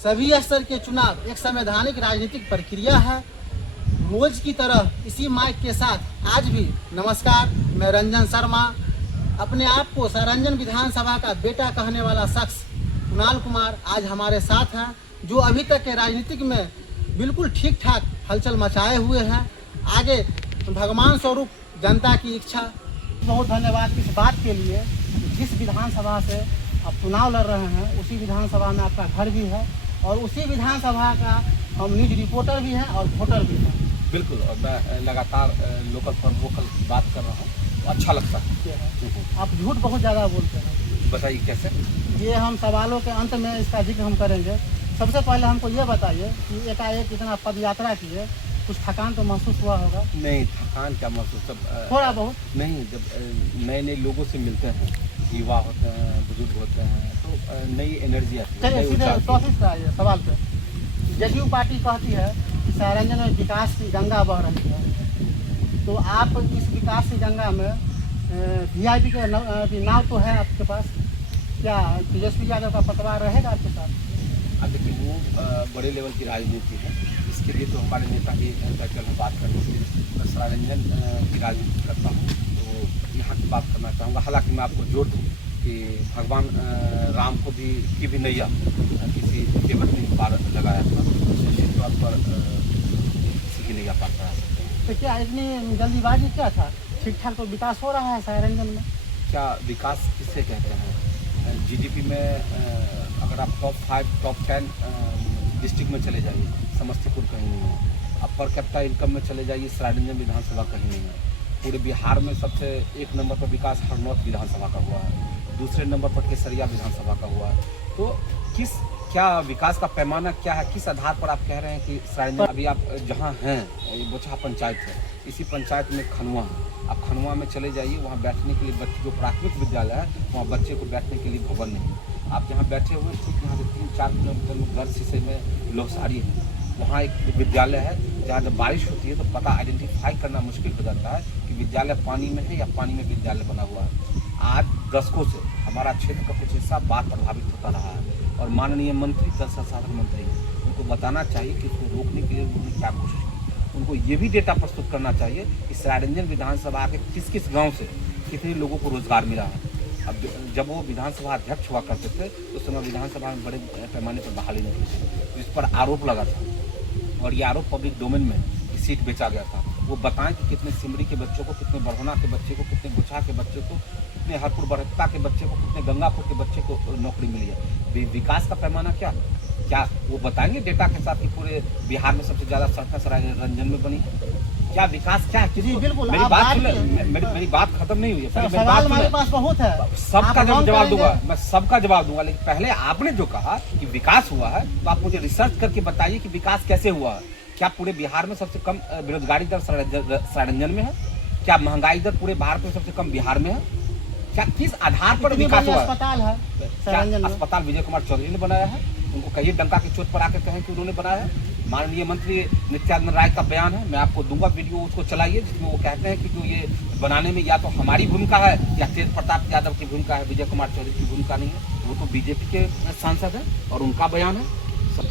सभी स्तर के चुनाव एक संवैधानिक राजनीतिक प्रक्रिया है। रोज की तरह इसी माइक के साथ आज भी नमस्कार, मैं रंजन शर्मा, अपने आप को सरंजन विधानसभा का बेटा कहने वाला शख्स कुणाल कुमार आज हमारे साथ हैं, जो अभी तक के राजनीतिक में बिल्कुल ठीक ठाक हलचल मचाए हुए हैं। आगे भगवान स्वरूप जनता की इच्छा। बहुत धन्यवाद इस बात के लिए, जिस विधानसभा से आप चुनाव लड़ रहे हैं उसी विधानसभा में आपका घर भी है और उसी विधानसभा का हम न्यूज रिपोर्टर भी हैं और वोटर भी हैं। बिल्कुल, और मैं लगातार लोकल फॉर वोकल बात कर रहा हूँ, अच्छा लगता है। आप झूठ बहुत ज़्यादा बोलते हैं, बताइए कैसे? ये हम सवालों के अंत में इसका जिक्र हम करेंगे। सबसे पहले हमको ये बताइए कि एकाएक इतना पद यात्रा किए, कुछ थकान तो महसूस हुआ होगा? नहीं, थकान क्या महसूस, सब थोड़ा बहुत नहीं। जब नए नए लोगों से मिलते हैं, युवा होते हैं, बुजुर्ग होते हैं, तो नई एनर्जी आती है। चलिए सीधे टॉपिक पे आइए, सवाल पे। जदयू पार्टी कहती है कि सरंजन में विकास की गंगा बह रही है, तो आप इस विकास की गंगा में वीआईपी के नाव तो है आपके पास, क्या तेजस्वी यादव का पतवार रहेगा आपके साथ? अब देखिए, वो बड़े लेवल की राजनीति है, इसके लिए तो हमारे नेता ही कल हम बात करने के लिए मैं सरंजन की राजनीति करता हूँ, तो यहाँ की बात करना चाहूँगा। हालांकि मैं आपको जोड़ दूँ कि भगवान राम को भी नैया किसी देवत ने पार लगाया था, निश्चित तौर पर किसी की नैया पार करा सकते हैं। तो क्या इतनी जल्दीबाजी क्या था? ठीक ठाक तो विकास हो रहा है सरंजन में। क्या विकास किससे कहते हैं? जीडीपी में अगर आप टॉप 5, टॉप 10 डिस्ट्रिक्ट में चले जाइए, समस्तीपुर कहीं नहीं है। अब पर कैपिटा इनकम में चले जाइए, सरंजन विधानसभा कहीं नहीं है। पूरे बिहार में सबसे एक नंबर पर विकास हरनौत विधानसभा का हुआ है, दूसरे नंबर पर केसरिया विधानसभा का हुआ है। तो क्या विकास का पैमाना क्या है? किस आधार पर आप कह रहे हैं कि सरंजन? अभी आप जहाँ हैं, ये बोचहा पंचायत है, इसी पंचायत में खनुआ है। आप खनुआ में चले जाइए, वहाँ बैठने के लिए बच्चे, जो प्राथमिक विद्यालय है वहाँ बच्चे को बैठने के लिए भवन नहीं। आप जहाँ बैठे हुए ठीक यहाँ से 3-4 किलोमीटर में घर शीशे में लोहसारी है, वहाँ एक विद्यालय है जहाँ जब बारिश होती है तो पता आइडेंटिफाई करना मुश्किल हो जाता है कि विद्यालय पानी में है या पानी में विद्यालय बना हुआ है। आज दशकों से हमारा क्षेत्र का कुछ हिस्सा बाढ़ प्रभावित होता रहा है और माननीय मंत्री, जल संसाधन मंत्री, उनको बताना चाहिए कि इसको रोकने के लिए उन्होंने क्या कोशिश की। उनको ये भी डेटा प्रस्तुत करना चाहिए कि सरंजन विधानसभा के किस किस गाँव से कितने लोगों को रोजगार मिला है। अब जब वो विधानसभा अध्यक्ष हुआ करते थे तो उस समय विधानसभा में बड़े पैमाने पर बहाली नहीं थी, तो इस पर आरोप लगा था और ये आरोप पब्लिक डोमेन में सीट बेचा गया था। वो बताएं कि कितने सिमरी के बच्चों को, कितने बरहोना के बच्चे को, कितने गुच्छा के बच्चे को, कितने हरपुर बरहत्ता के बच्चे को, कितने गंगापुर के बच्चे को नौकरी मिली है। विकास का पैमाना क्या वो बताएंगे डेटा के साथ कि पूरे बिहार में सबसे ज्यादा सड़कें सरंजन में बनी है? क्या विकास क्या है? जी बिल्कुल, मेरी बात खत्म नहीं हुई है। सवाल हमारे पास बहुत है, सबका जवाब दूंगा, मैं सबका जवाब दूंगा, लेकिन पहले आपने जो कहा कि विकास हुआ है तो आप मुझे रिसर्च करके बताइए कि विकास कैसे हुआ है। क्या पूरे बिहार में सबसे कम बेरोजगारी दर सरंजन में है? क्या महंगाई दर पूरे भारत में सबसे कम बिहार में है? क्या किस आधार पर विकास हुआ? अस्पताल है सरंजन में। अस्पताल विजय कुमार चौधरी ने बनाया है, उनको कहिए डंका की चोट पर आकर कहें कि उन्होंने बनाया है। माननीय मंत्री नित्यानंद राय का बयान है, मैं आपको दूंगा वीडियो, उसको चलाइए, जिसमें वो कहते हैं कि जो ये बनाने में या तो हमारी भूमिका है या तेज प्रताप यादव की भूमिका है, विजय कुमार चौधरी की भूमिका नहीं है। वो तो बीजेपी के सांसद है और उनका बयान है।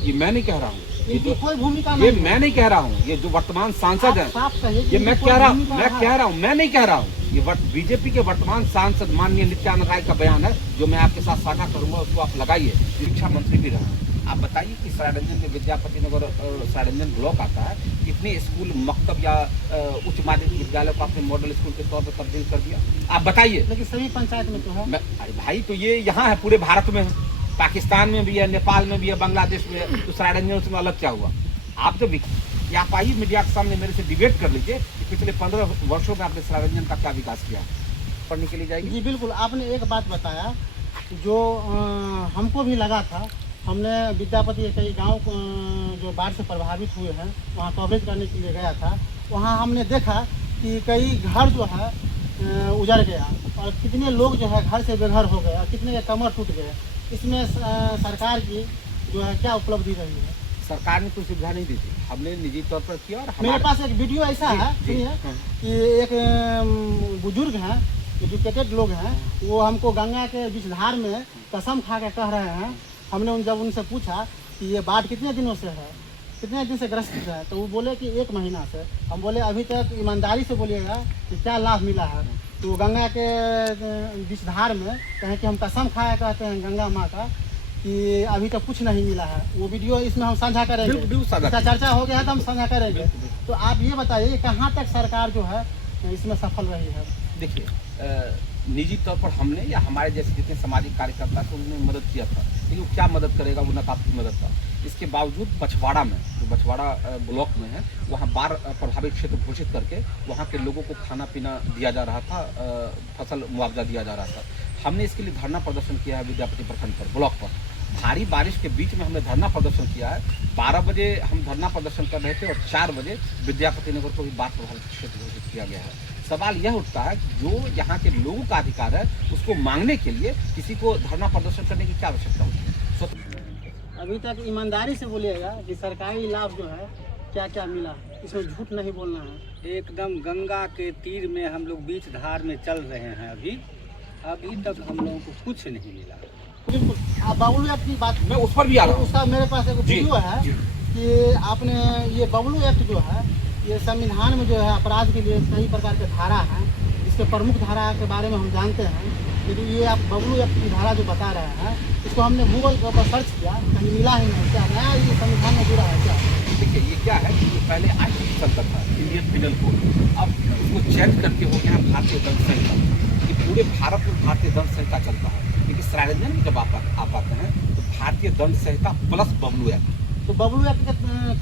ये मैं नहीं कह रहा हूँ, ये कोई भूमिका ये मैं नहीं कह रहा हूँ, ये जो वर्तमान सांसद है, ये मैं कह रहा हूँ, मैं नहीं कह रहा हूँ, ये बीजेपी के वर्तमान सांसद माननीय नित्यानंद राय का बयान है, जो मैं आपके साथ साझा करूंगा, उसको आप लगाइए। शिक्षा मंत्री भी रहा, आप बताइए कि सरंजन में विद्यापति नगर सरंजन ब्लॉक आता है, कितने स्कूल, मकतब या उच्च माध्यमिक विद्यालय को आपने मॉडल स्कूल के तौर पर तब्दील कर दिया? आप बताइए। लेकिन सभी पंचायत में तो है। अरे भाई, तो ये यहाँ है, पूरे भारत में है, पाकिस्तान में भी है, नेपाल में भी है, बांग्लादेश में है, तो सरंजन उसमें अलग क्या हुआ? आप जब आप आइए मीडिया के सामने मेरे से डिबेट कर लीजिए कि पिछले 15 वर्षों में आपने सरंजन का क्या विकास किया। पढ़ने के लिए जाएगी। जी बिल्कुल, आपने एक बात बताया जो हमको भी लगा था। हमने विद्यापति के कई गाँव जो बाढ़ से प्रभावित हुए हैं वहाँ कवरेज करने के लिए गया था। वहाँ हमने देखा कि कई घर जो है उजड़ गया और कितने लोग जो है घर से बेघर हो गए और कितने के कमर टूट गए। इसमें सरकार की जो है क्या उपलब्धि रही है? सरकार ने कोई सुविधा नहीं दी थी, हमने निजी तौर पर किया। और मेरे पास एक वीडियो ऐसा है, सुनिए, कि एक बुजुर्ग हैं, एजुकेटेड लोग हैं, वो हमको गंगा के बीच धार में कसम खा के कह रहे हैं। हमने जब उनसे पूछा कि ये बाढ़ कितने दिनों से है, कितने दिन से ग्रस्त है। तो वो बोले कि 1 महीना से। हम बोले अभी तक ईमानदारी से बोलिएगा कि क्या लाभ मिला है। तो गंगा के विषधार में कहें कि हम कसम खाया कहते हैं गंगा माँ का कि अभी तक कुछ नहीं मिला है। वो वीडियो इसमें हम साझा करेंगे, बिल्कुल साझा इसका चर्चा हो गया है तो हम साझा करेंगे। तो आप ये बताइए कहाँ तक सरकार जो है इसमें सफल रही है। देखिए, निजी तौर पर हमने या हमारे जैसे जितने सामाजिक कार्यकर्ता थे उन्होंने मदद किया था, लेकिन वो क्या मदद करेगा, वो नाकाफी मदद था। इसके बावजूद बछवाड़ा में, जो बछवाड़ा ब्लॉक में है, वहाँ बाढ़ प्रभावित क्षेत्र घोषित करके वहाँ के लोगों को खाना पीना दिया जा रहा था, फसल मुआवजा दिया जा रहा था। हमने इसके लिए धरना प्रदर्शन किया है विद्यापति प्रखंड पर, ब्लॉक पर। भारी बारिश के बीच में हमने धरना प्रदर्शन किया है। 12 बजे हम धरना प्रदर्शन कर रहे थे और 4 बजे विद्यापति नगर को भी बाढ़ प्रभावित क्षेत्र घोषित किया गया है। सवाल यह उठता है कि जो यहाँ के लोगों का अधिकार है उसको मांगने के लिए किसी को धरना प्रदर्शन करने की क्या आवश्यकता होती है। अभी तक ईमानदारी से बोलिएगा कि सरकारी लाभ जो है क्या क्या मिला है, इसमें झूठ नहीं बोलना है। एकदम गंगा के तीर में हम लोग बीच धार में चल रहे हैं। अभी तक हम लोगों को कुछ नहीं मिला। बिल्कुल, आप बबलू एक्ट की बात, मैं उस पर भी आ रहा हूँ। उसका मेरे पास एक वीडियो है कि आपने ये बबलू एक्ट जो है ये संविधान में जो है अपराध के लिए कई प्रकार के धारा हैं, इसके प्रमुख धारा के बारे में हम जानते हैं। लेकिन ये आप बबलू एक्ट की धारा जो बता रहे हैं इसको हमने गूगल के ऊपर सर्च किया, कहीं मिला ही नहीं। क्या नया ये संविधान में जुड़ा है क्या? देखिए, ये क्या है कि ये पहले IPC चलता था, इंडियन पिनल कोड। अब उसको चेंज करके हो गया भारतीय दंड संहिता। कि पूरे भारत में भारतीय दंड संहिता चलता है, क्योंकि सरायरंजन में जब आप आते हैं तो भारतीय दंड संहिता प्लस बबलू एक्ट। तो बबलू एक्ट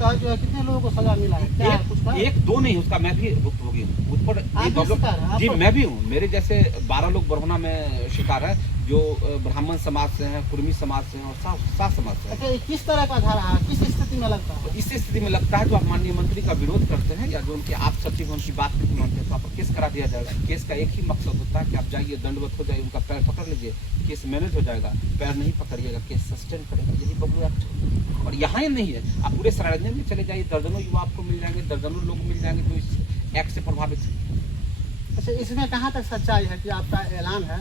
का जो है कितने लोगों को सजा मिला है, क्या है कुछ का? 1-2 नहीं, उसका मैं भी भुक्तभोगी हूँ उस पर। आप भी शिकार हैं? जी, मैं भी हूँ। मेरे जैसे 12 लोग बरहना में शिकार है, जो ब्राह्मण समाज से हैं, कुर्मी समाज से हैं और सात समाज से हैं। अच्छा, ये किस तरह का धारा है, किस स्थिति में लगता है? तो इस स्थिति में लगता है जो आप माननीय मंत्री का विरोध करते हैं या जो उनके आप सचिव उनकी बात नहीं मानते हैं तो आप पर केस करा दिया जाएगा। केस का एक ही मकसद होता है कि आप जाइए, दंडवत हो जाइए, उनका पैर पकड़ लीजिए, केस मैनेज हो जाएगा। पैर नहीं पकड़िएगा, केस सस्टेन करेगा। यही बबलू एक्ट। और यहाँ ही नहीं है, आप पूरे सरायरंजन में चले जाइए, दर्जनों युवा आपको मिल जाएंगे, दर्जनों लोग मिल जाएंगे जो इस एक्ट से प्रभावित हैं। अच्छा, इसमें कहाँ तक सच्चाई है कि आपका ऐलान है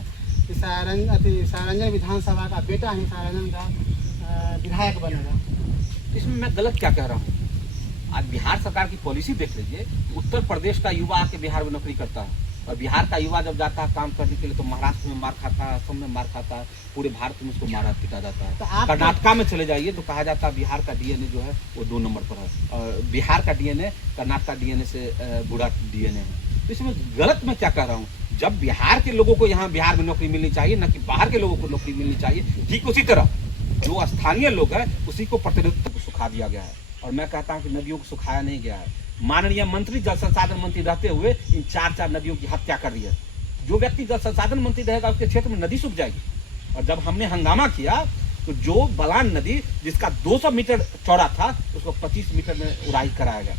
कि सरायरंजन विधानसभा का बेटा ही सरायरंजन का विधायक बनेगा? इसमें मैं गलत क्या कह रहा हूँ? आज बिहार सरकार की पॉलिसी देख लीजिए। उत्तर प्रदेश का युवा आके बिहार में नौकरी करता है और बिहार का युवा जब जाता है काम करने के लिए तो महाराष्ट्र में मार खाता है, असम में मार खाता है, पूरे भारत में उसको मारा पीटा जाता है। तो आप कर्नाटका में चले जाइए तो कहा जाता है बिहार का DNA जो है वो 2 नंबर पर है और बिहार का DNA कर्नाटक का DNA से बुरा DNA है। तो इसमें गलत मैं क्या कह रहा हूँ? जब बिहार के लोगों को यहाँ बिहार में नौकरी मिलनी चाहिए, न कि बाहर के लोगों को नौकरी मिलनी चाहिए। ठीक उसी तरह जो स्थानीय लोग हैं उसी को प्रतिनिधित्व को सुखा दिया गया है। और मैं कहता हूँ कि नदियों को सुखाया नहीं गया है। माननीय मंत्री जल संसाधन मंत्री रहते हुए इन 4 नदियों की हत्या कर रही है। जो व्यक्ति जल संसाधन मंत्री रहेगा उसके क्षेत्र में नदी सूख जाएगी। और जब हमने हंगामा किया तो जो बलान नदी जिसका 200 मीटर चौड़ा था उसको 25 मीटर में उड़ाई कराया गया।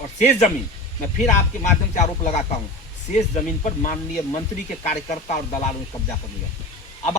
और शेष जमीन, मैं फिर आपके माध्यम से आरोप लगाता हूँ, शेष जमीन पर माननीय मंत्री के कार्यकर्ता और दलालों ने कब्जा कर लिया।